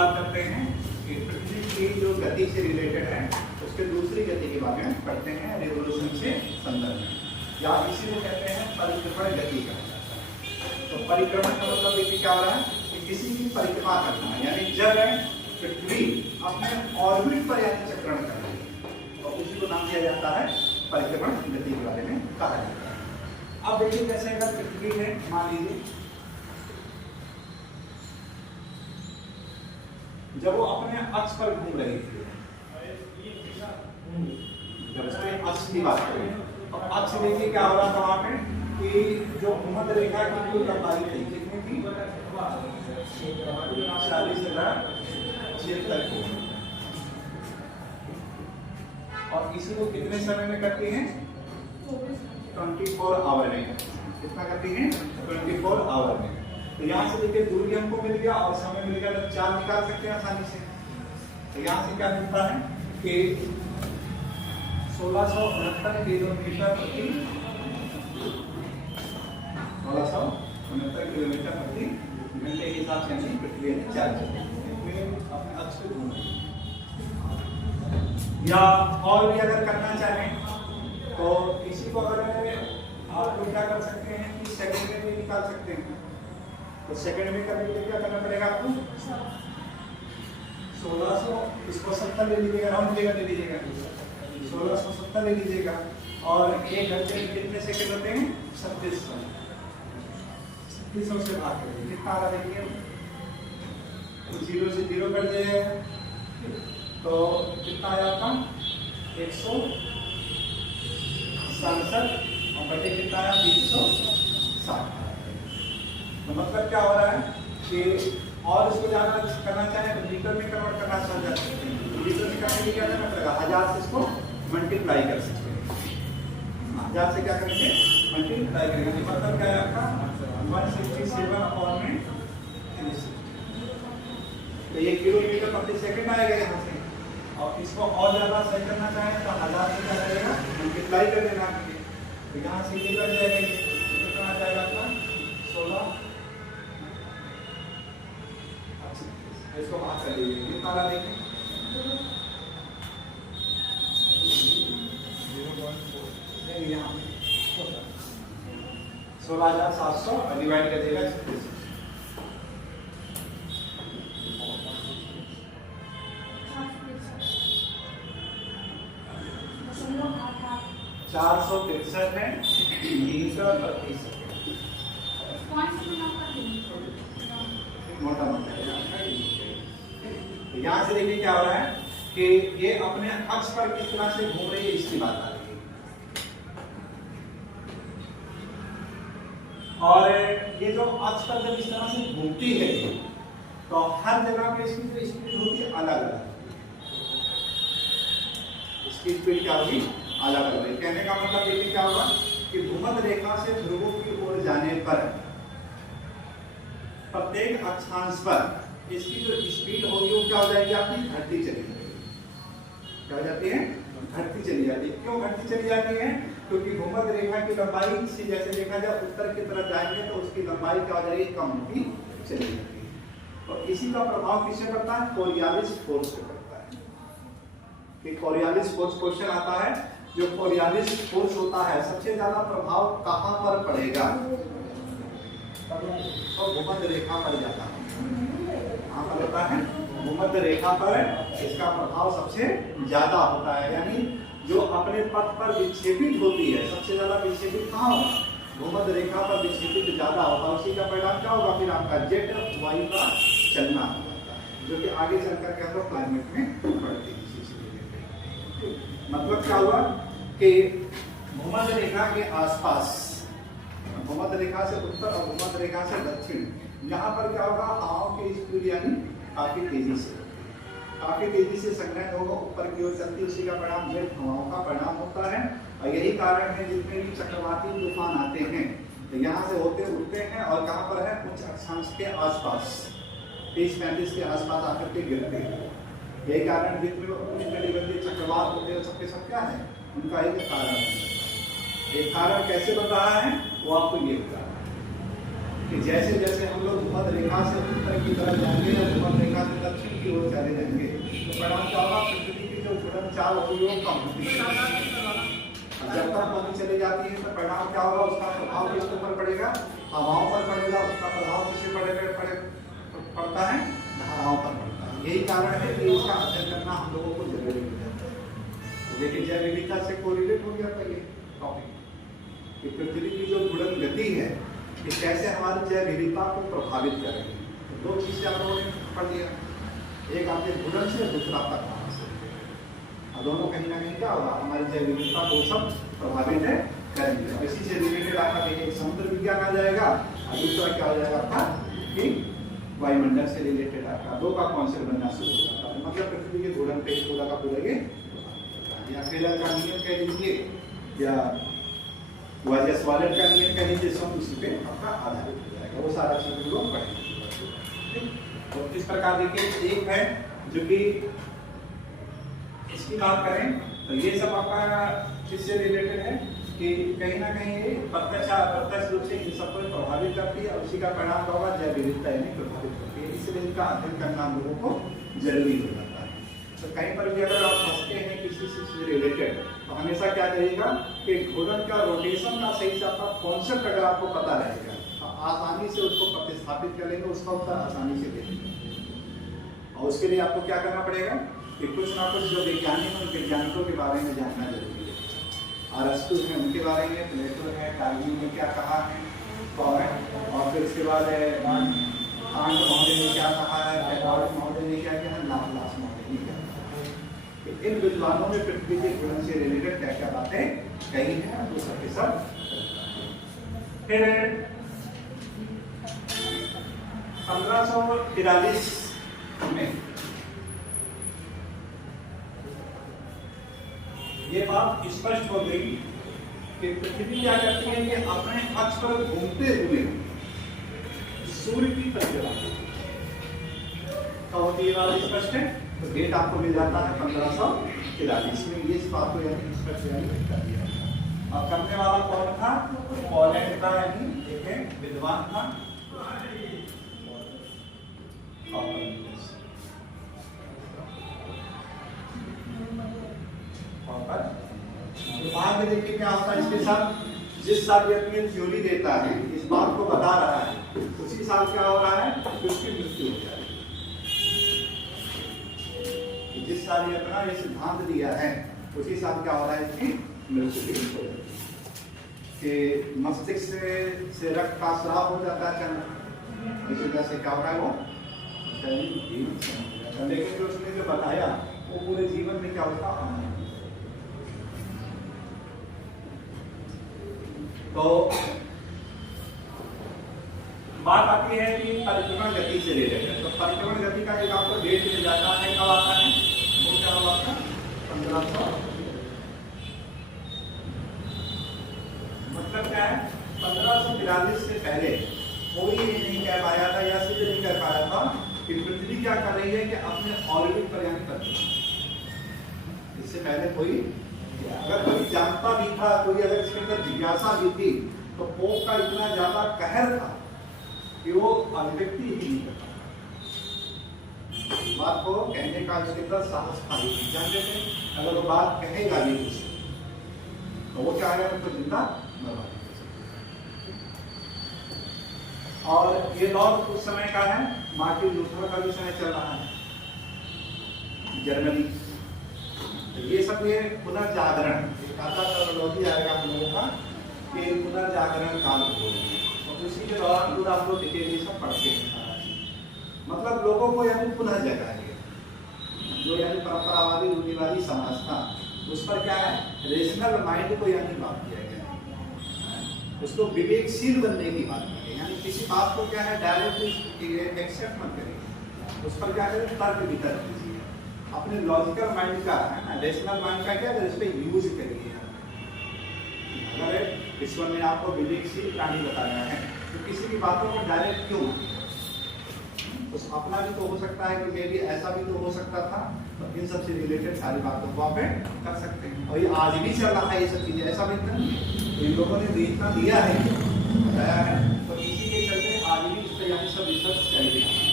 बात करते हैं कि पृथ्वी की जो गति से रिलेटेड है उसके दूसरी गति के बारे में पढ़ते हैं रिवोल्यूशन से संदर्भ में, या इसी को कहते हैं परिक्रमण गति का। तो परिक्रमण का मतलब देखिए क्या हो रहा है कि किसी की परिक्रमा करना, यानी जब पृथ्वी अपने ऑर्बिट पर यानी चक्रण कर रही है तो उसी को नाम दिया जाता है परिक्रमण गति के बारे में कहा जाता है। अब देखिए कैसे अगर पृथ्वी है, मान लीजिए जब वो अपने अक्ष पर घूम रही थी, जब उसके अक्ष की बात करें तो अक्ष देखिए क्या हो रहा था वहां पे कि जो भूमध्य रेखा की कुल लंबाई थी कितनी थी, 40,076 और इसी को कितने समय में करती हैं, 24 आवर में। कितना करती हैं, 24 आवर में। तो यहाँ से देखिए दूरी हमको मिल गया और समय मिल गया, तो 4 निकाल सकते हैं आसानी से। तो यहाँ से क्या मिलता है कि 1669 किलोमीटर प्रति 1669 किलोमीटर प्रति घंटे के हिसाब से नहीं पृथ्वी चाल चलती है अपने अक्ष पे घूम रही है। या और भी अगर करना चाहें तो इसी को अगर आप लोग क्या कर सकते हैं कि सेकंड में भी निकाल सकते हैं। तो सेकंड में करने के लिए क्या करना पड़ेगा आपको, 1600 इसको 70 ले लीजिएगा, राउंड फिगर ले लीजिएगा, 1670 ले लीजिएगा और 1 घंटे में कितने सेकंड होते हैं, 3600 से भाग करिए कितना आ रहा देखिए, 0 से 0 कर दिए तो कितना आया आपका 167 और बटे कितना आया 360। तो मतलब क्या हो रहा है कि और इसको ज्यादा करना चाहे तो मीटर में कन्वर्ट करना चाह सकते हैं। मीटर में करने के क्या करना पड़ेगा, 1000 से इसको मल्टीप्लाई कर सकते हैं। 1000 से क्या करेंगे, मल्टीप्लाई करेंगे। मतलब क्या है आपका 167 अपॉन में 360। तो ये किलोमीटर प्रति सेकंड आएगा यहाँ से। और इसको और ज्यादा सही करना चाहें तो 1000 से क्या करेगा, मल्टीप्लाई कर देना। तो यहाँ से ये कर जाएगा, कितना आ जाएगा आपका 16। इसको भाग कर लीजिए कितना आ देखें, 16,700 डिवाइड कर देगा 463 है मीटर प्रति सेकंड। मोटा मोटा यहाँ से देखिए क्या हो रहा है कि ये अपने अक्ष पर किस तरह से घूम रही है इसकी बात आ रही है। और ये जो अक्ष पर जब इस तरह से घूमती है तो हर जगह पे इसकी जो स्पीड होती है अलग अलग, इसकी स्पीड क्या होगी, अलग अलग। कहने का मतलब देखिए क्या होगा कि भूमध्य रेखा से ध्रुवों की ओर जाने पर प्रत्येक अक्षांश पर इसकी जो स्पीड होगी वो क्या हो जाएगी, आपकी घटती चली जाएगी। क्या हो जाती है, घटती चली जाती है। क्यों घटती चली जाती है, क्योंकि भूमध्य रेखा की लंबाई से जैसे देखा जाए उत्तर की तरफ जाएंगे तो उसकी लंबाई क्या हो जाएगी, कम होती चली जाती है। तो इसी का प्रभाव किससे पड़ता है, कोरियालिस फोर्स पे पड़ता है। कि कोरियालिस फोर्स क्वेश्चन आता है, जो कोरियालिस फोर्स होता है सबसे ज्यादा प्रभाव कहाँ पर पड़ेगा, तो भूमध्य रेखा पर जाता है। कहाँ पर होता है, भूमध्य रेखा पर इसका प्रभाव सबसे ज्यादा होता है। यानी जो अपने पथ पर विक्षेपित होती है सबसे ज्यादा विक्षेपित कहाँ होगा, भूमध्य रेखा पर विक्षेपित ज्यादा होगा। उसी का परिणाम क्या होगा, फिर आपका जेट वायु का चलना होता है, जो कि आगे चलकर के हम लोग क्लाइमेट में पढ़ते हैं। मतलब क्या हुआ कि भूमध्य रेखा के आसपास, भूमध्य रेखा से उत्तर और भूमध्य रेखा से दक्षिण, यहाँ पर क्या होगा, हवाओं की स्पीड यानी काफी तेजी से संग्रहण होगा, ऊपर की ओर चलती, उसी का परिणाम जेट हवाओं का परिणाम होता है। और यही कारण है जितने भी चक्रवाती तूफान आते हैं तो यहाँ से होते उठते हैं और कहाँ पर है, उच्च अक्षांश के आसपास 30-35 के आसपास आकर के गिरते हैं। यही कारण जितने उष्णकटिबंधीय चक्रवात होते हैं सबके सब क्या है, उनका एक कारण है। एक कारण कैसे बन रहा है वो आपको ये बता कि जैसे जैसे हम लोग भूमध्य रेखा से उत्तर की तरफ जाएंगे या भूमध्य रेखा से दक्षिण की ओर चले जाएंगे तो परिणाम क्या होगा, पृथ्वी की जो घूर्णन चाल होगी वो कम होती है। जब तक कम चली जाती है तो परिणाम क्या होगा, उसका प्रभाव किसके ऊपर पड़ेगा, हवाओं पर पड़ेगा। उसका प्रभाव किससे पड़ता है, धाराओं पर पड़ता है। यही कारण है कि इसका अध्ययन करना हम लोगों को जरूरी हो जाता है। लेकिन जैव विविधता से कोरिलेट हो जाता है ये टॉपिक कि पृथ्वी की जो घूर्णन गति है कि कैसे हमारी जैव विविधता को प्रभावित करेगी। दो चीजें आप लोगों ने पढ़ लिया, एक आपके घूर्णन से, दूसरा तापमान से। और दोनों कहीं ना कहीं क्या होगा, हमारी जैव विविधता को सब प्रभावित है करेंगे। इसी से रिलेटेड आपका देखिए समुद्र विज्ञान आ जाएगा और दूसरा क्या हो जाएगा आपका कि वायुमंडल से रिलेटेड आपका दो का कॉन्सेप्ट बनना शुरू हो जाता है। मतलब पृथ्वी के घूर्णन पे पूरा का पूरा ये या फेलर का नियम कह लीजिए या वायस वालेट का नियम कह लीजिए, सब उसी पे आपका आधारित हो जाएगा। वो सारा चीज लोग पढ़ेंगे। तो इस प्रकार देखिए एक है जो कि इसकी बात करें तो ये सब आपका किससे रिलेटेड है कि कहीं ना कहीं ये प्रत्यक्ष रूप से इन सबको प्रभावित करती है और उसी का परिणाम क्या होगा, जैव विविधता यानी प्रभावित करती है। इसलिए इनका अध्ययन करना हम लोगों को जरूरी हो जाता है। तो कहीं पर भी अगर आप फंसते हैं किसी चीज से रिलेटेड तो हमेशा क्या करिएगा कि घूर्णन का रोटेशन का सही से आपका कॉन्सेप्ट अगर आपको पता रहेगा तो आसानी से उसको प्रतिस्थापित कर लेंगे, उसका उत्तर आसानी से दे देंगे। और उसके लिए आपको क्या करना पड़ेगा कि कुछ ना कुछ जो वैज्ञानिक हैं वैज्ञानिकों के बारे में जानना जरूरी है। अरस्तु हैं उनके बारे में, प्लेटो है, डार्विन ने क्या कहा है, और फिर उसके बाद कांट महोदय ने क्या कहा है, डेकार्ट महोदय ने क्या कहा है, लाप्लास महोदय ने क्या कहा है। इन विद्वानों ने पृथ्वी के घूर्णन से रिलेटेड क्या क्या बातें कही हैं वो सब के सब। फिर 1543 में ये बात स्पष्ट हो गई कि पृथ्वी क्या करती है कि अपने अक्ष पर घूमते हुए सूर्य की परिक्रमा होती है। बात स्पष्ट है। तो डेट आपको मिल जाता है 1543 में। ये इस बात को यानी स्पष्ट कर दिया। और करने वाला कौन था, पोलैंड का यानी एक विद्वान था। बाद में देखिए क्या होता है इसके साथ, जिस साल ये अपनी थ्योरी देता है, इस बात को बता रहा है, उसी साल क्या हो रहा है, उसकी मृत्यु हो जाती है। जिस साल ये अपना ये सिद्धांत दिया है उसी साल क्या हो रहा है, इसकी मृत्यु भी हो जाती है। कि मस्तिष्क से रक्त का स्राव हो जाता है, इस वजह से क्या हो रहा है वो, लेकिन जो उसने जो बताया वो पूरे जीवन में क्या होता है। तो बात आती है कि परिक्रमण गति से रिलेटेड। तो परिक्रमण गति का एक आपको डेट मिल जाता है, कब आता है, वो क्या होगा आपका 1500। मतलब क्या है, 1543 से पहले कोई ये नहीं कह पाया था या सिद्ध नहीं कर पाया था कि पृथ्वी क्या कर रही है कि अपने ऑर्बिट पर यानी कर रही है। इससे पहले कोई अगर कोई जानता भी था, कोई अगर इसके अंदर जिज्ञासा भी थी, तो पोप का इतना ज्यादा कहर था कि वो अभिव्यक्ति ही नहीं करता। बात को कहने का इसके अंदर साहस था ही नहीं। जानते थे अगर वो बात कहेगा नहीं कुछ तो वो क्या है, उनको जिंदा मरवा देगा। और ये दौर उस समय का है, मार्टिन लूथर का भी समय चल रहा है जर्मनी। ये सब ये पुनर्जागरण, एक आता टर्मिनोलॉजी आएगा हम लोगों का कि पुनर्जागरण काल हो रही है। और उसी के दौरान पूरा हम लोग डिटेल ये सब पढ़ते हैं। मतलब लोगों को यानी पुनः जगाएंगे, जो यानी परंपरावादी रूढ़िवादी समाज था उस पर क्या है, रेशनल माइंड को यानी बात किया गया, उसको विवेकशील बनने की बात की गई। यानी किसी बात को क्या है डायरेक्टली एक्सेप्ट मत करिए, उस पर क्या करें, तर्क वितर्क कीजिए। अपने लॉजिकल माइंड का है ना, रेशनल माइंड का क्या है, इस पे यूज करिए। अगर ईश्वर ने आपको विवेकशील प्राणी बताया है तो किसी भी बातों को डायरेक्ट क्यों, उस अपना भी तो हो सकता है कि मे भी ऐसा भी तो हो सकता था। तो इन सब से रिलेटेड सारी बातों को आप कर सकते हैं। और ये आज भी चल रहा है ये सब चीजें, ऐसा भी नहीं। तो इन लोगों ने इतना दिया है, बताया है, तो इसी के चलते आज भी इस पर यानी सब रिसर्च चल रही है।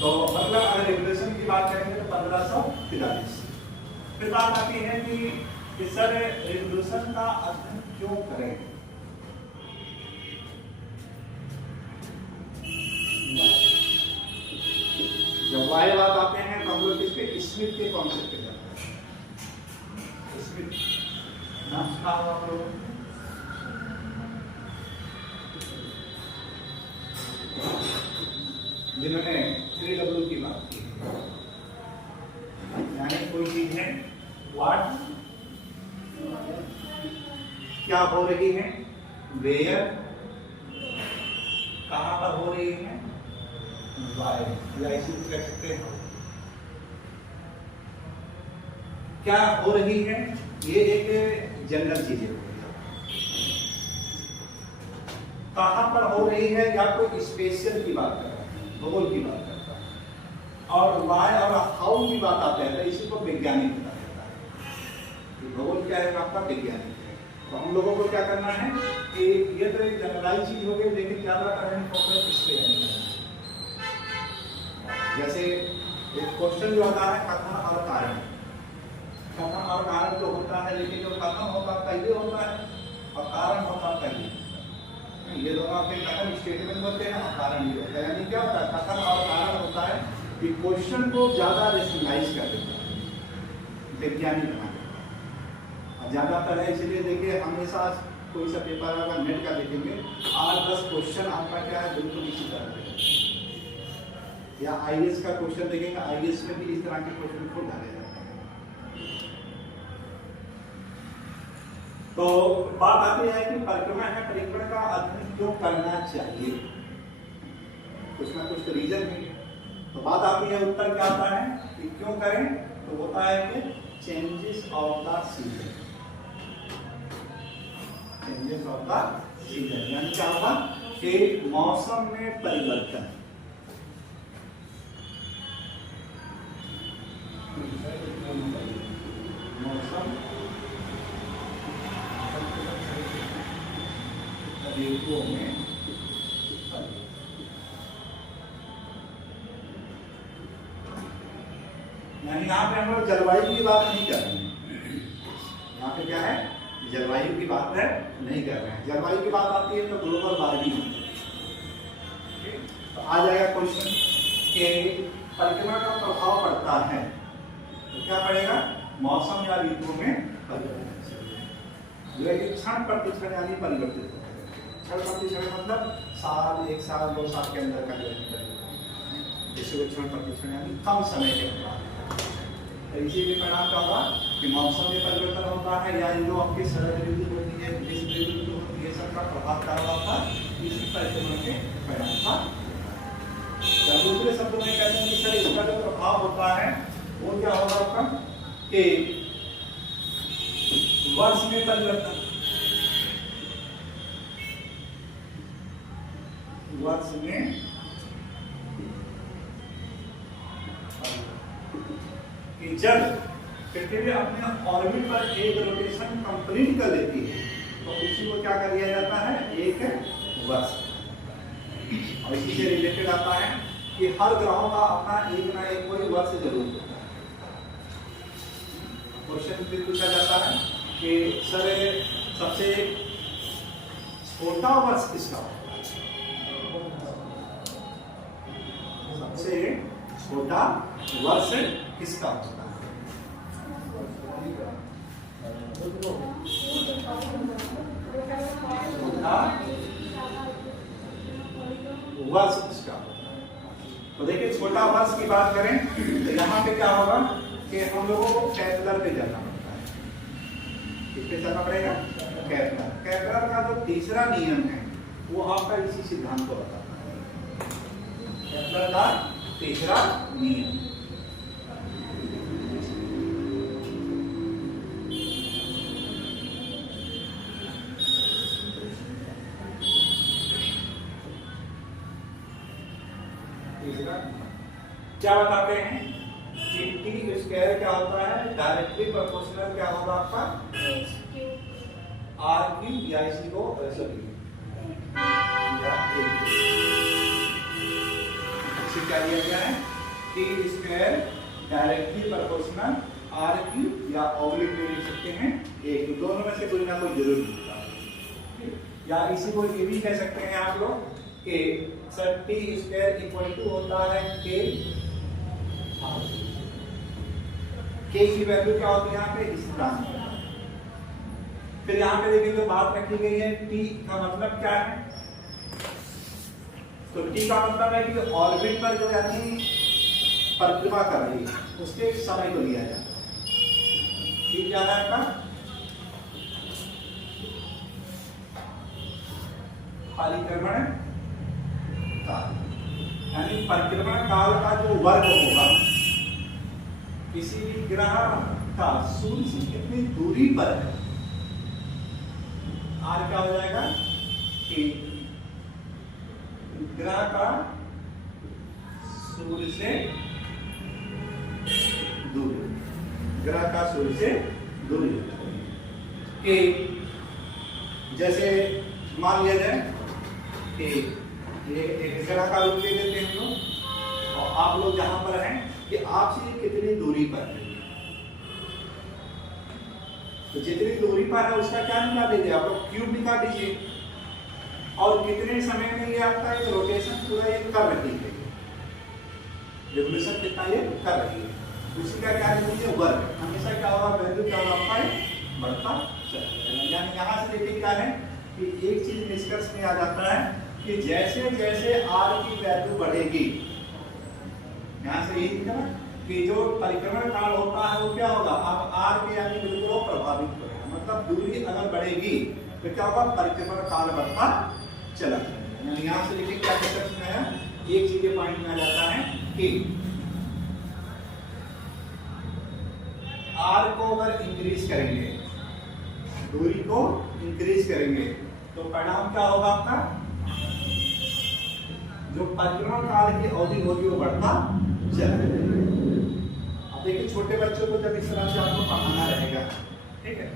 तो मतलब अगर रेगुलेशन की बात करेंगे तो 1543। फिर बात आती है कि सर रेवोल्यूशन का अध्ययन क्यों करें। जब वाई बात आते हैं तो हम लोग इस पे स्मिथ के कॉन्सेप्ट पे जाते हैं। स्मिथ नाम सुना होगा आप लोगों ने? जिन्होंने 3W की बात की, यानी कोई चीज है व्हाट क्या हो रही है, वेयर कहां पर हो रही है, वाई, या इसी को कह सकते हैं क्या हो रही है। ये एक जनरल चीज है, कहां पर हो रही है या कोई स्पेशल की बात कर रहा है, भूगोल की बात करता है। और वाई और हाउ की बात आते हैं तो इसी को वैज्ञानिक बता देता है। भूगोल क्या है आपका, वैज्ञानिक है। तो हम लोगों को क्या करना है कि ये तो एक जनरलाइज चीज हो गई, लेकिन ज्यादा करेंगे फोकस इस पे है। जैसे एक क्वेश्चन जो आता है कथन और कारण, कथन और कारण जो होता है, लेकिन जो कथन होता पहले होता है और कारण होता पहले, ये दोनों आपके कथन स्टेटमेंट होते हैं और कारण भी होता है। यानी क्या होता है, कथन और कारण होता है कि क्वेश्चन को ज्यादा रेशनलाइज कर देता है, वैज्ञानिक बना देता है। और ज्यादातर है इसलिए देखिए हमेशा कोई सा पेपर अगर नेट का देखेंगे 8-10 क्वेश्चन आपका क्या है बिल्कुल इसी तरह के, या आईएएस का क्वेश्चन देखेंगे, आईएएस में भी इस तरह के क्वेश्चन को डाले जाते हैं। तो बात आती है कि परिक्रमण है, परिक्रमण का अध्ययन क्यों करना चाहिए, कुछ ना कुछ तो रीजन है। तो बात आती है, उत्तर क्या आता है कि क्यों करें, तो होता है कि changes of the season, changes of the season, यानी क्या होगा कि मौसम में परिवर्तन। मौसम ऋतुओं में यानी यहाँ पे हम लोग जलवायु की बात नहीं कर रहे हैं। यहाँ पे क्या है, जलवायु की बात है नहीं कर रहे हैं। जलवायु की बात आती है तो ग्लोबल वार्मिंग, तो आ जाएगा क्वेश्चन कि परिक्रमण का प्रभाव पड़ता है तो क्या पड़ेगा, मौसम या ऋतुओं में परिवर्तन, क्षण प्रतिक्षण यानी परिवर्तित होता है। क्षण प्रतिक्षण मतलब साल, 1 साल 2 साल के अंदर का जैसे क्षण प्रतिक्षण यानी कम समय के अंदर। तो इसी के परिणाम क्या होगा कि मौसम में परिवर्तन होता है, या जो आपकी शरद ऋतु होती है, ग्रीष्म ऋतु होती है, सबका प्रभाव क्या होता है इसी परिक्रमण के परिणाम का। दूसरे शब्दों में कहते हैं कि सर इसका जो प्रभाव होता है वो क्या होगा आपका कि वर्ष में परिवर्तन, वर्ष में कि जब पृथ्वी अपने ऑर्बिट पर एक रोटेशन कंप्लीट कर लेती है तो उसी को क्या कर दिया जाता है, एक वर्ष। और इसी से रिलेटेड आता है कि हर ग्रहों का अपना एक ना एक कोई वर्ष जरूर होता है। क्वेश्चन फिर पूछा जाता है कि सर सबसे छोटा वर्ष किसका होता है, सबसे छोटा वर्ष किसका होता है। वर्ष किसका होता है, तो देखिए छोटा वर्ष की बात करें तो यहाँ पे क्या होगा कि हम लोगों को कैलकुलर पे जाना पड़ता है। किस पे जाना पड़ेगा, कैलकुलर। कैलकुलर का जो तीसरा नियम है वो आपका इसी सिद्धांत को बताता है। कैलकुलर का तीसरा नियम क्या बताते हैं कि टी स्क्वायर क्या होता है, डायरेक्टली प्रोपोर्शनल क्या होगा आपका आर की, या इसी को इसे क्या दिया गया है, T square directly proportional R cube या ऑब्लिक में लिख सकते हैं एक, दोनों में से कोई ना कोई जरूर मिलता है। या इसी को ये भी कह सकते हैं आप लोग कि sir T square equal to होता है के आर। के की वैल्यू क्या होती है यहाँ पे, इस तरह से। फिर यहाँ पे देखिए जो बात रखी गई है टी का मतलब क्या है, तो टी का मतलब है कि ऑर्बिट पर जो यानी परिक्रमा कर रही है उसके समय को लिया जाता है। टी क्या है आपका, परिक्रमण काल, यानी परिक्रमण काल का जो वर्ग होगा किसी भी ग्रह का सूर्य से कितनी दूरी पर है, आर क्या हो जाएगा, कि ग्रह का सूर्य से दूरी, ग्रह का सूर्य से दूरी कि जैसे मान लिया जाए कि ये एक ग्रह का रूप ले लेते हैं लोग, और आप लोग जहां पर हैं कि आपसे कितनी दूरी पर है, तो जितनी दूरी पर है उसका क्या निकाल दीजिए आप लोग, क्यूब निकाल दीजिए, और कितने समय में ये आपका एक रोटेशन पूरा ये कर रही है, रेवोल्यूशन कितना ये कर रही है, उसी का क्या लीजिए वर्ग, हमेशा क्या होगा, वैल्यू क्या होगा आपका बढ़ता चलेगा। यानी यहाँ से देखिए क्या है कि एक चीज निष्कर्ष में आ जाता है कि जैसे जैसे आर की वैल्यू बढ़ेगी, यहाँ से यही ना कि जो परिक्रमण काल होता है वो क्या होगा, अब आर के यानी बिल्कुल प्रभावित होगा, मतलब दूरी अगर बढ़ेगी तो क्या होगा, परिक्रमण काल बढ़ता चला जाएगा। यानी यहाँ से देखिए क्या निष्कर्ष में है, एक चीज के पॉइंट में आ जाता है कि आर को अगर इंक्रीज करेंगे, दूरी को इंक्रीज करेंगे, तो परिणाम क्या होगा आपका, जो परिक्रमण काल की अवधि होगी वो बढ़ता चला जाएगा। अब देखिए छोटे बच्चों को जब इस तरह से आपको पढ़ाना रहेगा, ठीक है,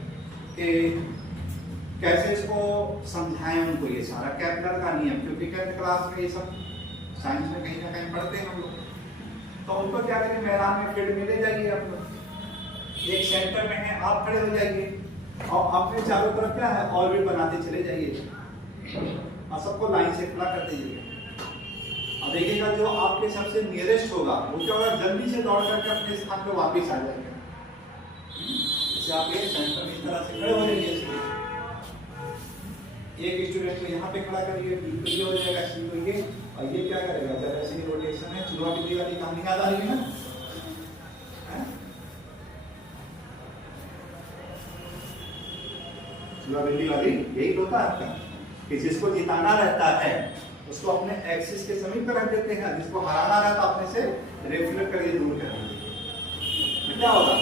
कि कैसे इसको समझाएं उनको ये सारा कैपिटल का नियम, क्योंकि 10th क्लास में ये सब साइंस में कहीं ना कहीं पढ़ते हैं हम लोग, तो उनको क्या करें, मैदान में फील्ड में ले जाइए आप लोग, एक सेंटर में है, आप खड़े हो जाइए और अपने चारों तरफ क्या है ऑर्बिट बनाते चले जाइए और सबको लाइन से खड़ा कर दीजिए। अब देखिएगा जो आपके सबसे नियरेस्ट होगा वो क्या होगा, जल्दी से दौड़ करके अपने स्थान पर वापस आ जाएगा। जैसे आप ये सेंटर में इस तरह से खड़े हो जाइए, एक स्टूडेंट को यहाँ पे खड़ा करिए, बी को ये हो जाएगा, सी को ये, और ये क्या करेगा, जब ऐसी रोटेशन है, चुनाव बिल्ली वाली कहानी याद आ रही है ना, बिल्ली वाली यही होता है आपका, कि जिसको जिताना रहता है उसको अपने एक्सिस के समीप रख देते हैं, जिसको हराना रहता है अपने से रिफ्लेक्ट करके दूर कर देते हैं। क्या होगा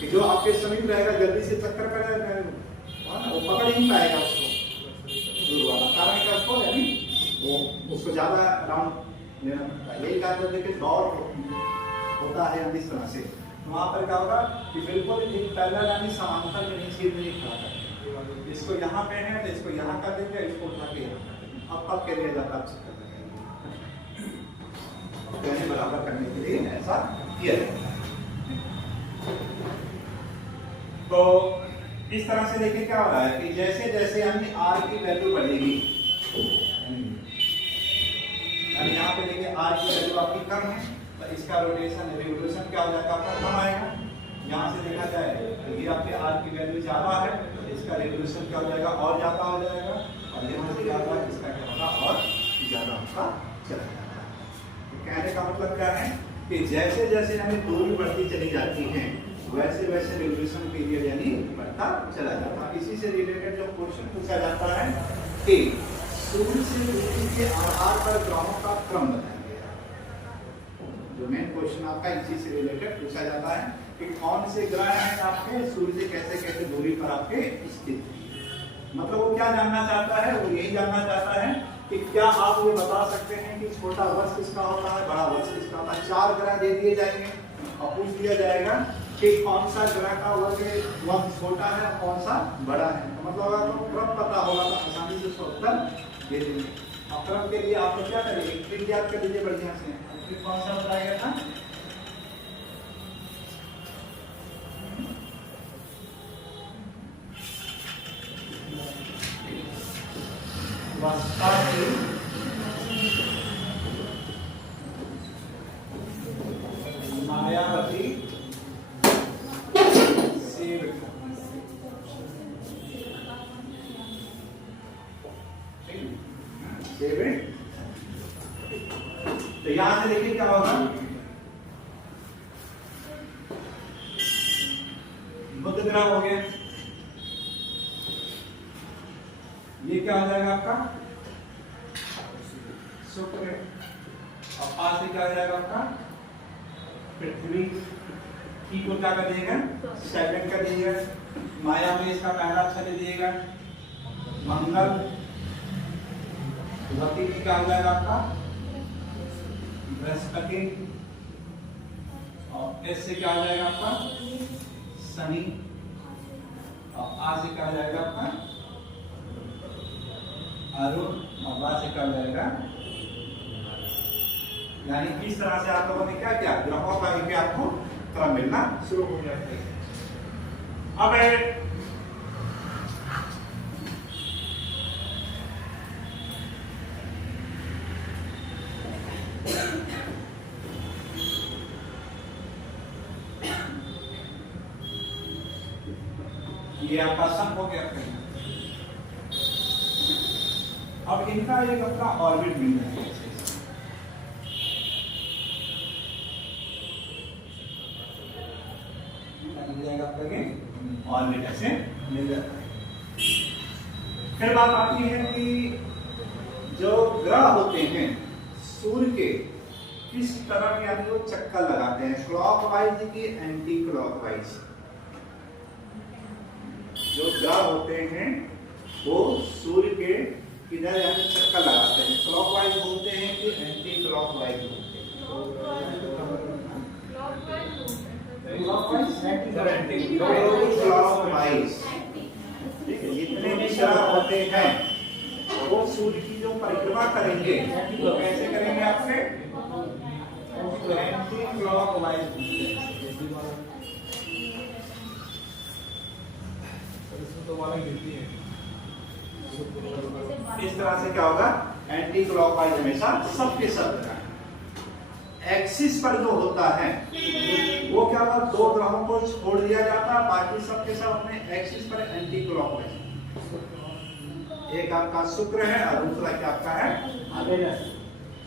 कि जो आपके समीप रहेगा जल्दी से चक्कर करेगा, वो पकड़ ही नहीं पाएगा उसको दूर वाला, कारण क्या उसको, यानी वो उसको ज्यादा राउंड लेना पड़ता है। यही कारण है कि दौड़ होता है इस तरह से, वहां पर क्या होगा कि बिल्कुल एक पैरेलल यानी समांतर में नहीं चीज नहीं खड़ा करते, इसको यहाँ पे है तो इसको यहाँ कर देंगे, इसको उठा के यहाँ कर देंगे, अब पक के लिए जाता है बराबर करने के लिए ऐसा किया जाता है। तो इस तरह से देखिए क्या हो रहा है कि जैसे जैसे यानी आर की वैल्यू बढ़ेगी, यानी यहाँ पे देखिए आर की वैल्यू आपकी कम है तो इसका रोटेशन रिवोल्यूशन क्या हो जाएगा, आपका कम आएगा। यहाँ से देखा जाए तो ये आपके आर की वैल्यू ज्यादा है, इसका रिवोल्यूशन क्या हो जाएगा, और ज्यादा हो जाएगा, और यहाँ से ज्यादा इसका क्या होगा, और ज्यादा आपका चला जाएगा। तो कहने का मतलब क्या है कि जैसे जैसे यानी दूरी बढ़ती चली जाती है वैसे वैसे रिवोल्यूशन पीरियड यानी बढ़ता चला जाता है। इसी से रिलेटेड जो क्वेश्चन पूछा जाता है कि सूर्य से दूरी के आधार पर ग्रहों का क्रम बताइए, जो मेन क्वेश्चन आपका इसी से रिलेटेड पूछा जाता है कि कौन से ग्रह हैं आपके सूर्य से कैसे कैसे दूरी पर आपके स्थित हैं। मतलब वो क्या जानना चाहता है, वो यही जानना चाहता है कि क्या आप ये बता सकते हैं कि छोटा वर्ष किसका होता है, बड़ा वर्ष किसका होता है। 4 ग्रह दे दिए जाएंगे और पूछ दिया जाएगा कि कौन सा ग्रह का वर्ष छोटा है और कौन सा बड़ा है। तो मतलब अगर आपको क्रम पता होगा तो आसानी से उसका उत्तर दे देंगे। अपक्रम के लिए आपको क्या करेंगे, ट्रिक याद कर लीजिए बढ़िया से। ट्रिक कौन सा बताया था? वस्ता की मायावती सेविका। तो यहां से देखिए क्या होगा, बुध ग्रह हो गया, ये क्या हो जाएगा आपका शुक्र, और पास से क्या हो जाएगा आपका पृथ्वी। की को क्या कर दिएगा, सेकंड कर दिएगा। माया में इसका पहला अक्षर दिएगा मंगल। वती में क्या हो जाएगा आपका बृहस्पति, और एस से क्या हो जाएगा आपका शनि, और आ से क्या हो जाएगा आपका अरुण, और बा से क्या हो जाएगा। यानी इस तरह से आप लोगों ने क्या किया, ग्रहों का एक आपको क्रम मिलना शुरू हो जाता है। अब ये आपका सन हो गया। अब इनका एक अपना ऑर्बिट मिल जाएगा, ऑर्बिट ऐसे मिल जाता है। फिर बात आती है कि जो ग्रह होते हैं सूर्य के किस तरफ यानी वो चक्कर लगाते हैं, क्लॉकवाइज की एंटी क्लॉकवाइज। जो ग्रह होते हैं वो सूर्य के किधर यानी चक्कर लगाते हैं, क्लॉकवाइज बोलते हैं कि एंटी क्लॉकवाइज बोलते हैं। क्लॉकवाइज जितने भी ग्रह होते हैं वो सूर्य की जो परिक्रमा करेंगे तो कैसे करेंगे, आपसे एंटी क्लॉकवाइज। इस तरह से क्या होगा, एंटी क्लॉकवाइज हमेशा सबके सब एक्सिस पर जो होता है वो क्या होगा, दो ग्रहों को छोड़ दिया जाता है, बाकी सबके सब अपने एक्सिस पर एंटी क्लॉकवाइज। एक आपका शुक्र है और दूसरा क्या आपका है वेनस,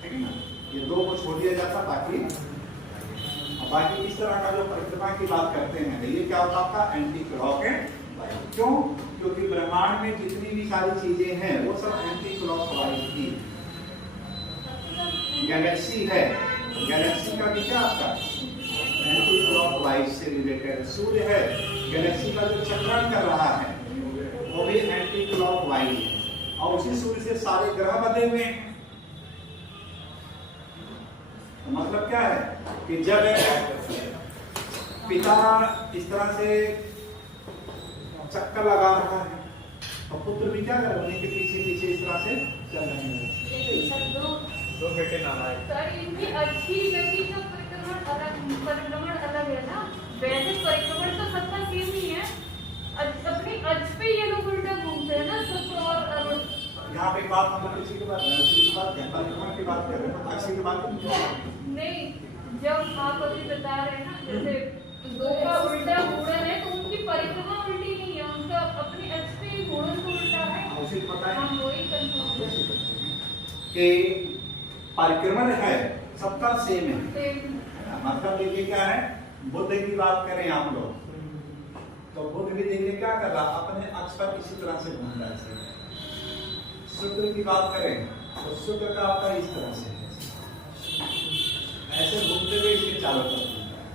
ठीक है ना। ये दो को छोड़ दिया जाता, बाकी इस तरह का जो परिक्रमा की बात करते हैं ये क्या होता है आपका एंटी क्लॉकवाइज। क्यों? क्योंकि ब्रह्मांड में जितनी भी सारी चीजें हैं वो सब एंटी क्लॉकवाइज की। गैलेक्सी है, गैलेक्सी का भी क्या आपका एंटी क्लॉकवाइज से रिलेटेड। सूर्य है, गैलेक्सी का जो चक्रण कर रहा है वो भी एंटी क्लॉकवाइज है, और उसी सूर्य से सारे ग्रह बने हुए हैं। तो मतलब क्या है कि जब पिता इस तरह से चक्कर लगा रहा है और पुत्र भी क्या कर रहे हैं, पीछे पीछे इस तरह से चल रहे हैं। दो बेटे नाना है सर, इनकी अच्छी गति का परिक्रमण अलग है ना। वैसे परिक्रमण तो सबका सेम ही है, अपनी अक्ष पे ये लोग उल्टा घूमते हैं ना शुक्र और अरुण। यहाँ पे बात हम किसी की बात परिक्रमण की बात कर रहे हैं, अक्ष की बात नहीं। जब आप अभी बता रहे हैं ना जैसे दो का उल्टा घूर्णन है तो उनकी परिक्रमा उल्टी नहीं है, उनका अपनी अक्ष पे ही घूर्णन तो उल्टा है। उसी पता है हम वही कंफ्यूज कि परिक्रमण है सबका सेम है। मतलब देखिए क्या है, बुद्ध की बात करें आप लोग तो बुद्ध भी देखिए क्या कर रहा, अपने अक्ष पर इसी तरह से घूम रहा है। शुक्र की बात करें तो शुक्र का आपका इस तरह से ऐसे घूमते हुए इसके चारों तरफ घूमता है।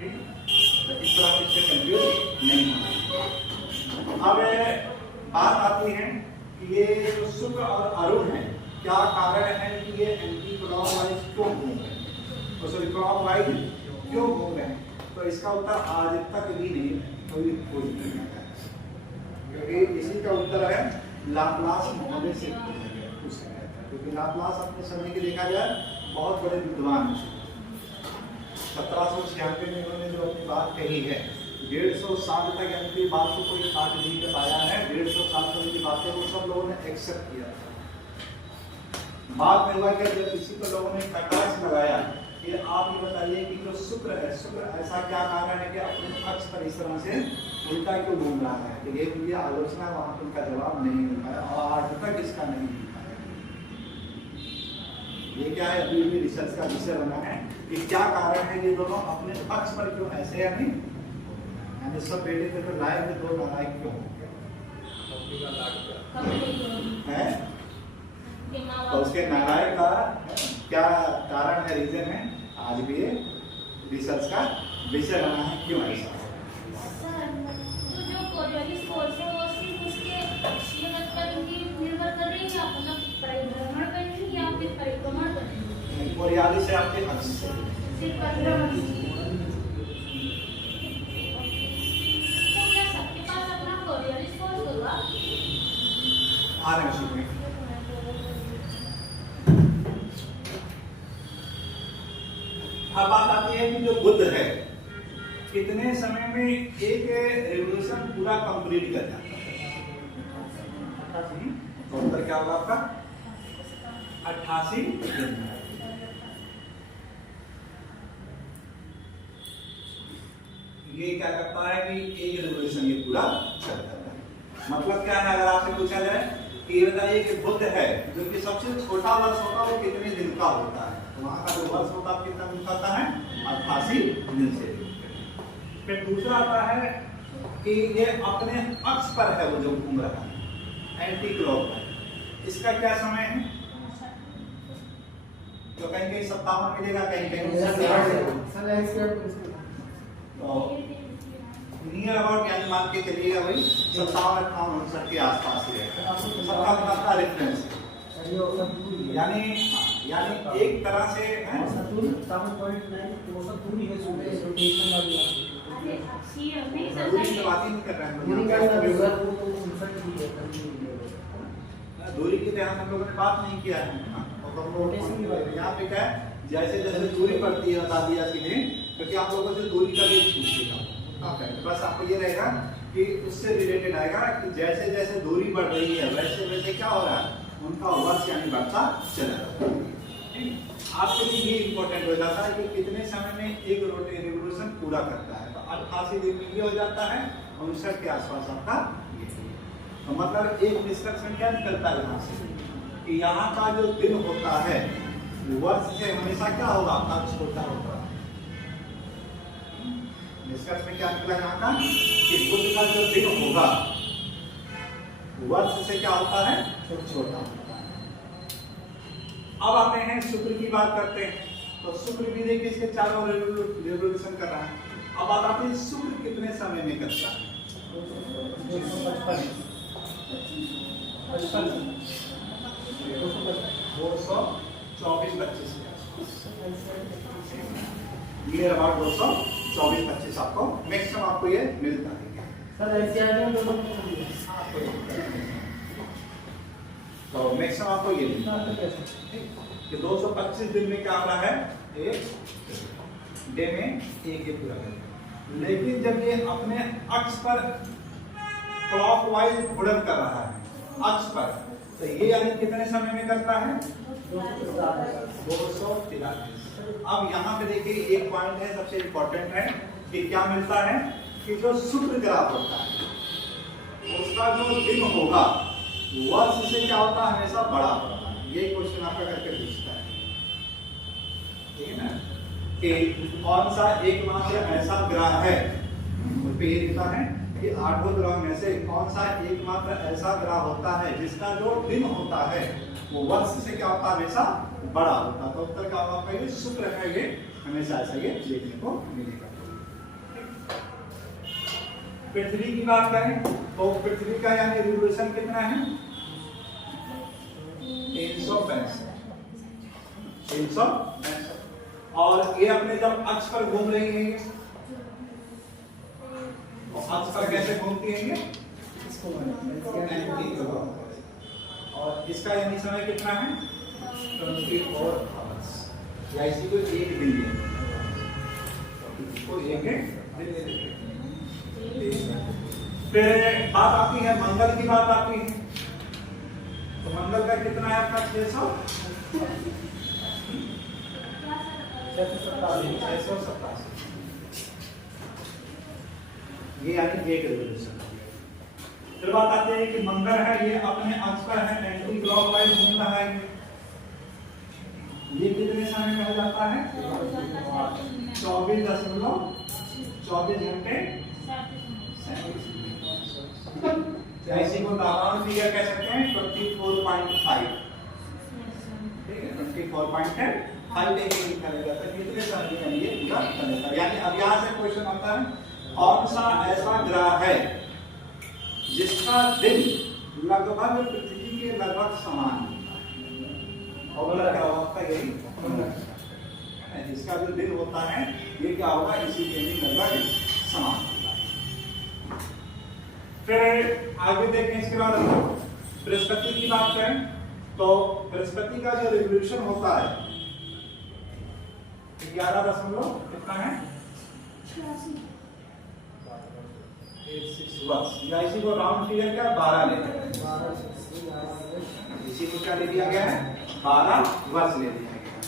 तो इस तरह से कंफ्यूज नहीं होना। अब बात आती है कि ये जो शुक्र और अरुण है क्या कारण है कि ये एंटी क्लॉकवाइज क्यों घूम रहे हैं, तो सॉरी क्लॉकवाइज क्यों घूम रहे हैं, तो इसका उत्तर आज तक भी नहीं कोई खोज नहीं करता है, क्योंकि इसी का उत्तर है लाप्लास मॉडल से। क्योंकि लाप्लास अपने समय के देखा जाए बहुत बड़े विद्वान थे। 1796 में इन्होंने जो अपनी बात कही है, 150 साल तक अपनी बात को कोई काट नहीं कर पाया है। 150 साल तक की बातें वो सब लोगों ने एक्सेप्ट किया था। बाद में हुआ क्या, जब इसी पर लोगों ने कटाक्ष लगाया कि आप ये बताइए कि जो शुक्र है, शुक्र ऐसा क्या कारण है कि अपने अक्ष पर इस तरह से उल्टा क्यों घूम रहा है, तो ये उनकी आलोचना वहां पर उनका जवाब नहीं मिल पाया और आज तक इसका नहीं मिल पाया। ये क्या है, अभी भी रिसर्च का विषय बना है कि क्या कारण है ये दोनों अपने अक्ष पर क्यों ऐसे या नहीं, सब बेटे थे तो लायक में दो नालायक क्यों है, तो उसके नारायण का क्या कारण है, रीजन है, आज भी ये रिसर्च का विषय बना है, क्यों ऐसा। तो जो कोरियोलिस फोर्स है वो सिर्फ उसके अक्षीय गति पर ही निर्भर कर रही है या अपना परिभ्रमण करेंगे या फिर परिक्रमण करेंगे? कोरियोलिस से आपके अक्ष से सिर्फ परिभ्रमण। तो क्या सबके पास अपना कोरियोलिस फोर्स होगा? आ रहे हैं में। अब बात आती है कि जो बुध है कितने समय में एक रेवोल्यूशन पूरा कंप्लीट कर जाता है, तो उत्तर क्या होगा आपका 88 दिन। ये क्या करता है कि एक रेवोल्यूशन ये पूरा चल जाता है। मतलब क्या है, अगर आपसे पूछा जाए कि ये बताइए कि बुध है जो कि सबसे छोटा वर्ष होता है वो कितने दिन का होता है, तो वहां का जो वर्ष होता है कितना दिन का होता है, 88 दिन से। फिर दूसरा आता है कि ये अपने अक्ष पर है, वो जो घूम रहा है एंटी क्लॉकवाइज, इसका क्या समय है, तो कहीं कहीं 57 मिलेगा, कहीं नियर अबाउट यानी मान के चलिएगा भाई 57, 58, 59 के आसपास ही रहेगा, सबका रेफरेंस यानी एक तरह से है। दूरी की बात ही नहीं कर रहे हैं, दूरी की ध्यान हम लोगों ने बात नहीं किया है। यहाँ पे क्या है, जैसे जैसे दूरी पड़ती है बता दिया सीधे, क्योंकि आप लोगों से दूरी का भी पूछेगा, बस आपको ये रहेगा कि उससे रिलेटेड आएगा कि जैसे जैसे दूरी बढ़ रही है वैसे वैसे क्या हो रहा है, उनका वर्ष यानी बढ़ता चला जाता है। आपके लिए ये इंपॉर्टेंट हो जाता है कि कितने समय में एक रेवोल्यूशन पूरा करता है, तो 88 दिन में ये हो जाता है, 59 के आसपास आपका ये, तो मतलब एक निष्कर्ष में क्या निकलता है यहाँ से कि यहाँ का जो दिन होता है वर्ष से हमेशा क्या होगा, आपका छोटा होगा। निष्कर्ष में क्या निकला यहाँ का कि बुध का जो दिन होगा वर्ष से क्या होता है, छोटा होता है। अब आते हैं शुक्र की बात करते हैं, तो शुक्र भी देखिए इसके चारों रेवोल्यूशन कर रहा है। अब बात आती है शुक्र कितने समय में करता है, 224-25 नियर अबाउट 224-25 आपको मैक्सिमम आपको ये मिलता है। तो मैक्सिमम आपको ये मिलता है कि 225 दिन में क्या हो रहा है, एक डे में एक ये पूरा कर। लेकिन जब ये अपने अक्ष पर क्लॉकवाइज घूर्णन कर रहा है अक्ष पर, तो ये यानी कितने समय में करता है, 243। अब यहाँ पे देखिए एक पॉइंट है सबसे इंपॉर्टेंट है कि क्या मिलता है कि जो शुक्र ग्रह होता है उसका जो दिन होगा वर्ष से क्या होता है, हमेशा बड़ा होता है। ये क्वेश्चन आपका करके पूछता है, ठीक है ना, कि कौन सा एकमात्र ऐसा ग्रह है, उस पे ये लिखा है कि 8 ग्रह में से कौन सा एकमात्र ऐसा ग्रह होता है जिसका जो दिन होता है वो वर्ष से क्या होता है, हमेशा बड़ा होता है। तो उत्तर क्या होगा आपका, ये शुक्र है, ये हमेशा ऐसा ये देखने को मिलेगा। पृथ्वी की बात करें तो पृथ्वी का यानी रिवोल्यूशन कितना है, 365। और ये अपने जब अक्ष पर घूम रही है, अक्ष पर कैसे घूमती है ये, और इसका यानी समय कितना है, 24 आवर्स, या इसी को 1 दिन लेंगे, इसको 1 दिन ले लेंगे। फिर बात आती है मंगल की, बात आती है तो मंगल का कितना है आपका 687, ये यानी एक रिवोल्यूशन। फिर बात आती है कि मंगल है ये अपने अक्ष पर है, एंटी क्लॉकवाइज घूम रहा है, ये कितने समय में हो जाता है 24.24 घंटे। इसी को दाबान फिगर कह सकते हैं 24.5, ठीक है 24.5 लिखा जाता है, कितने समय में ये पूरा चलेगा। यानी अब यहाँ से क्वेश्चन आता है कौन सा ऐसा ग्रह है जिसका दिन लगभग पृथ्वी के लगभग समान होता है, क्या होता है यही, जिसका जो दिन होता है ये क्या होगा, इसी के दिन लगभग समान होता है। फिर आगे देखें, इसके बाद बृहस्पति की बात करें तो बृहस्पति का जो रिवोल्यूशन होता है 11 कितना है 86 वर्ष, या इसी को राउंड फिगर क्या 12 ले लिया, इसी को क्या ले लिया गया है 12 वर्ष ले लिया गया।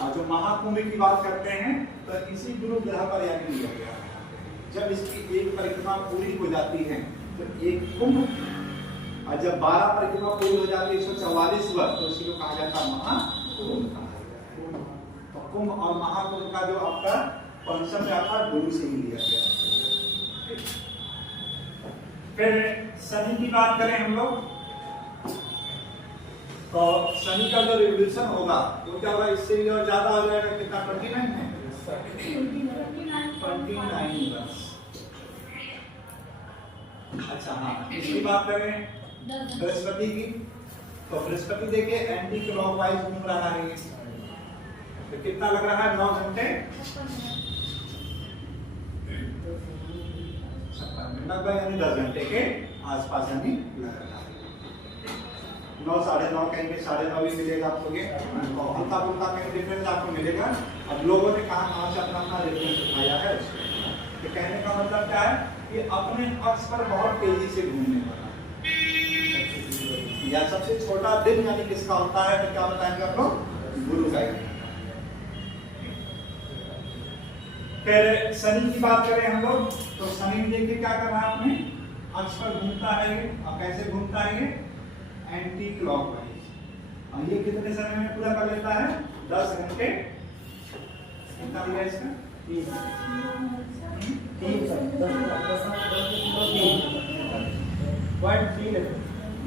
और जो महाकुंभ की बात करते हैं तो इसी गुरु ग्रह पर यानी लिया गया, जब इसकी एक परिक्रमा पूरी हो जाती है तो एक कुंभ, और जब 12 परिक्रमा पूरी हो जाती है 144 वर्ष, तो इसी को कहा जाता है महाकुंभ। तो कुंभ और महाकुंभ का जो आपका पंचम में आता है गुरु से ही लिया गया। फिर शनि की बात करें हम लोग तो शनि का जो रिवोल्यूशन होगा वो क्या होगा, इससे भी और ज्यादा हो जाएगा, कितना 29 है 29 वर्ष। अच्छा हाँ, इसकी बात करें बृहस्पति की तो बृहस्पति देखिए एंटी क्लॉकवाइज घूम रहा है, तो कितना लग रहा है 9 घंटे 90 यानी 10 घंटे के आसपास यानी लग रहा है। 9 साढ़े 9 कहेंगे, 9:30 भी मिलेगा आप लोग, हल्का फुल्का कहीं डिफरेंस आपको मिलेगा। अब लोगों ने कहाँ से अपना अपना रेफरेंस उठाया है, तो कहने का मतलब क्या है कि अपने अक्ष पर बहुत तेजी से घूमने वाला, या सबसे छोटा दिन यानी किसका होता है, तो क्या बताएंगे आप लोग गुरु का ही। फिर शनि की बात करें हम लोग तो शनि में देखिए क्या कर रहा है, अपने अक्ष पर घूमता है ये, और कैसे घूमता है ये एंटी क्लॉकवाइज, और ये कितने समय में पूरा कर लेता है 10 घंटे, कितना दिया इसका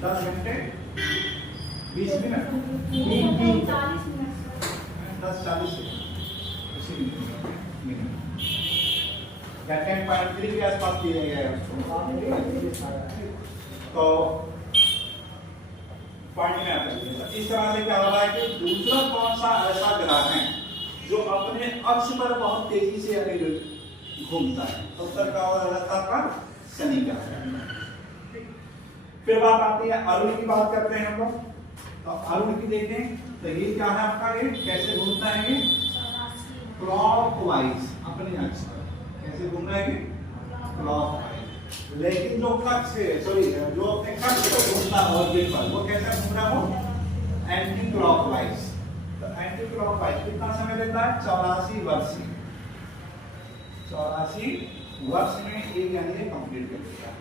10 घंटे 20 मिनट 10:40 या 10.3 के आसपास दिया गया है उसको। तो पॉइंट में आता है, इस तरह से क्या हो रहा है कि दूसरा कौन सा ऐसा ग्रह है जो अपने अक्ष पर बहुत तेजी से घूमता है, तो उत्तर का रास्ता पर शनि का है। फिर बात आती है अरुण की, बात करते हैं हम लोग तो अरुण की देखें तो ये क्या है आपका, ये कैसे घूमता है, ये क्लॉकवाइज अपने अक्ष पर कैसे घूम रहा है क्लॉकवाइज, लेकिन जो कक्ष सॉरी जो अपने कक्ष पर घूमता है ऑर्बिट पर वो कैसे घूम रहा हो एंटी क्लॉकवाइज। तो एंटी क्लॉकवाइज कितना समय लेता है 84 वर्ष, 84 वर्ष में एक यानी ये कंप्लीट कर देता है।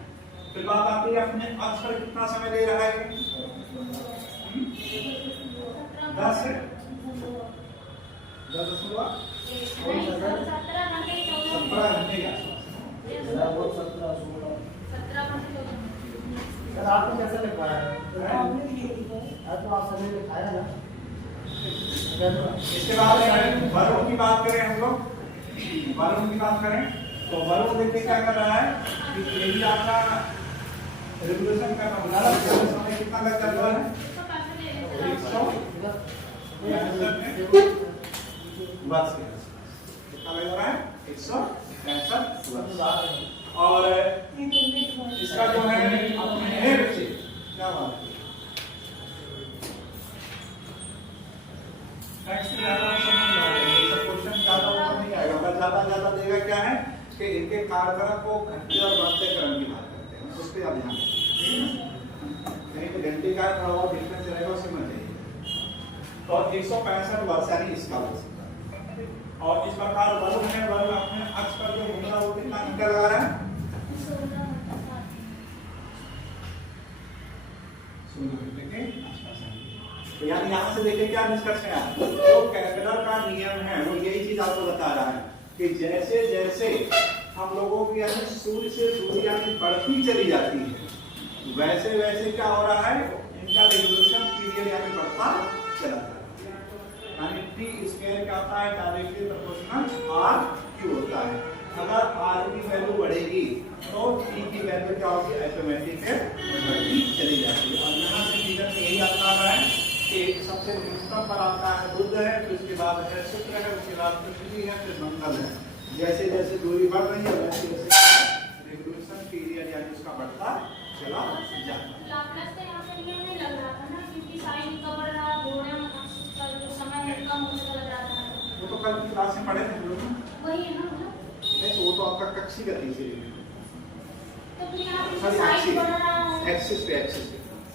फिर बात आती है अपने अक्ष पर कितना समय ले रहा है 10 घंटे के सर आपको कैसा लग रहा है? तो आप समय लिखाया ना। इसके बाद वरुण की बात करें हम लोग, वरुण की बात करें तो वरुण देखिए क्या कर रहा है कि ये भी आपका रिवोल्यूशन का समय कितना लग जाता है 165 वर्ष के कितना लग रहा है 165 वर्ष। और इसका जो है अपने बच्चे क्या बात है मैथ्स से ज़्यादा समझ में आएगा, ये सब क्वेश्चन ज़्यादा ऊपर नहीं आएगा, बस ज़्यादा देगा क्या है कि इनके कारक को घंटे और बढ़ते क्रम की बात करते हैं, उस पर आप ध्यान दें, नहीं तो घंटे का थोड़ा बहुत डिफरेंस रहेगा, उसे मत जाइए। तो 165 वर्ष यानी इसका वर्ष, और इस प्रकार बल्ब है, बल्ब अपने अक्ष पर जो घूम रहा है वो कितना मीटर लगा रहा है, 16 मीटर के आसपास है। तो यानी यहाँ से देखिए क्या निष्कर्ष है, जो कैलेंडर का नियम है वो यही चीज आपको बता रहा है कि जैसे जैसे हम लोगों की यानी सूर्य से दूरी यानी बढ़ती चली जाती है, वैसे वैसे क्या हो रहा है, इनका रेवोल्यूशन पीरियड यानी बढ़ता चला जाता है। यानी टी स्क्वायर क्या होता है, डायरेक्टली प्रोपोर्शनल आर क्यू होता है। अगर आर की वैल्यू बढ़ेगी तो टी की वैल्यू क्या होगी, ऑटोमेटिक बढ़ती चली जाती है। और यहाँ से फिगर में यही आता है कि सबसे न्यूनतम पर आता है बुध है, फिर उसके बाद है शुक्र है, उसके बाद पृथ्वी है, फिर मंगल है। जैसे जैसे दूरी बढ़ रही है वैसे वैसे रेवोल्यूशन पीरियड यानी उसका बढ़ता चला जाता है। लाप्लास का यहाँ पे नियम नहीं लग रहा था ना, क्योंकि साइन का बढ़ रहा, घोड़े का जो समय है कम होने लग रहा था। वो तो कल की क्लास में पढ़े थे हम लोग, वही है ना, मतलब नहीं तो वो तो आपका कक्षी गति से तो फिर यहाँ पे सॉरी साइन बढ़ रहा है, एक्सिस पे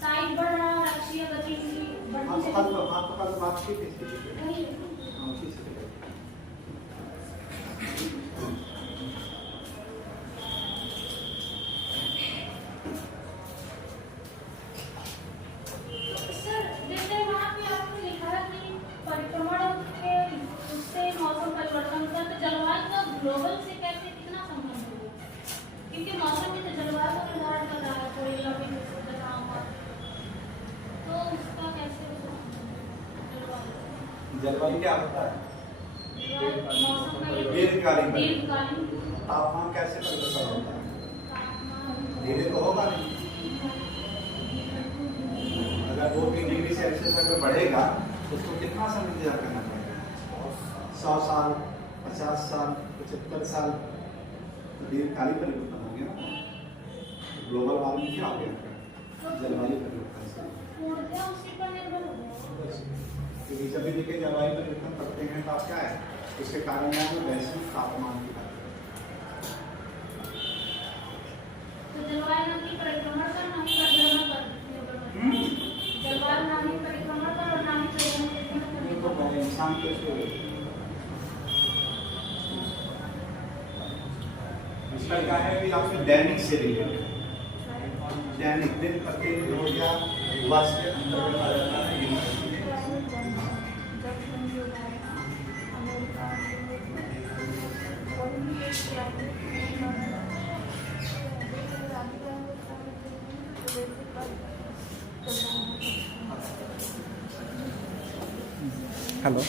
साइन बढ़ रहा है, अक्षीय गति की बढ़ती चली आपका बात ठीक है, वही है। हाँ ठीक है। सर जैसे वहाँ पे आपने लिखा है कि परिक्रमण के उससे मौसम परिवर्तन का, तो जलवायु का ग्लोबल से कैसे कितना संबंध होगा, क्योंकि मौसम की तो जलवायु का निर्धारण कर रहा है कोई अभी जगहों पर, तो उसका कैसे जलवायु क्या होता है, मौसम का दीर्घकालीन दीर्घकालीन तापमान कैसे परिवर्तन होता है, धीरे तो होगा नहीं। अगर 2-3 डिग्री सेल्सियस अगर बढ़ेगा तो उसको कितना समय इंतजार करना पड़ेगा, 100 साल, 50 साल, 75 साल, तो दीर्घकालीन परिवर्तन हो गया। ग्लोबल वार्मिंग क्या हो गया, जलवायु परिवर्तन से। पूर्णतः उसी पर निर्भर होगा। क्योंकि जब भी देखिए जलवायु परिवर्तन करते हैं तो आप क्या है, उसके कारण यहाँ पे वैश्विक तापमान की बात है। तो जलवायु ना ही परिक्रमण कर, ना ही परिभ्रमण कर, जलवायु ना ही परिक्रमण कर और ना ही परिभ्रमण तो कर। इंसान के इसका क्या है कि आपके दैनिक से रिलेटेड, दैनिक दिन प्रतिदिन हो गया, वर्ष के अंदर में आ जाता है। हेलो।